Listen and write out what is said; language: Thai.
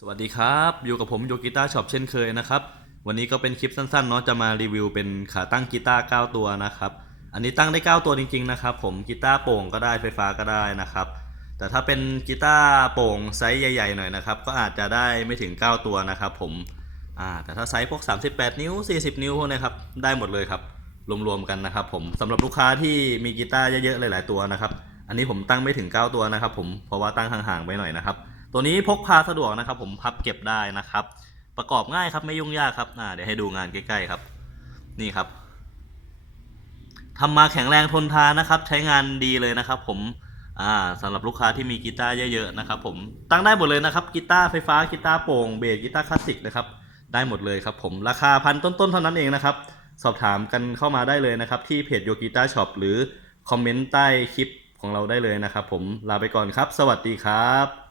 สวัสดีครับ อยู่กับผมโยกีตาร์ช็อปเช่นเคยนะครับ วันนี้ก็เป็นคลิปสั้นๆเนาะจะมารีวิวเป็นขาตั้งกีตาร์9ตัวนะครับ อันนี้ตั้งได้ 9 ตัวจริงๆนะครับ ผมกีตาร์โป่งก็ได้ไฟฟ้าก็ได้นะครับ แต่ถ้าเป็นกีตาร์โป่งไซส์ใหญ่ๆหน่อยนะครับ ก็อาจจะได้ไม่ถึง 9 ตัวนะครับ ผมอ่าแต่ถ้าไซส์พวก 38 นิ้ว 40 นิ้วพวกนี้ครับได้หมดเลยครับรวมๆกันนะครับ ผมสำหรับลูกค้าที่มีกีตาร์เยอะๆหลาย ๆ ตัวนะครับ อันนี้ผมตั้งไม่ถึง 9 ตัวนะครับ ผมเพราะว่าตั้งห่างๆไปหน่อยนะครับ ตัวนี้พกพาสะดวกนะครับ ผมพับเก็บได้นะครับ ประกอบง่ายครับไม่ยุ่งยากครับอ่าเดี๋ยวให้ดูงานใกล้ๆครับ นี่ครับทำมาแข็งแรงทนทานนะครับ ใช้งานดีเลยนะครับ ผมอ่าสำหรับลูกค้าที่มีกีตาร์เยอะๆนะครับ ผมตั้งได้หมดเลยนะครับกีตาร์ไฟฟ้ากีตาร์โปร่งเบสกีตาร์คลาสสิกนะครับ ได้หมดเลยครับ ผมราคาพันต้นๆเท่านั้นเองนะครับสอบถามกันเข้ามาได้เลยนะครับ ที่เพจโยกีตาร์ช็อปหรือคอมเมนต์ใต้คลิปของเราได้เลยนะครับ ผมลาไปก่อนครับ สวัสดีครับ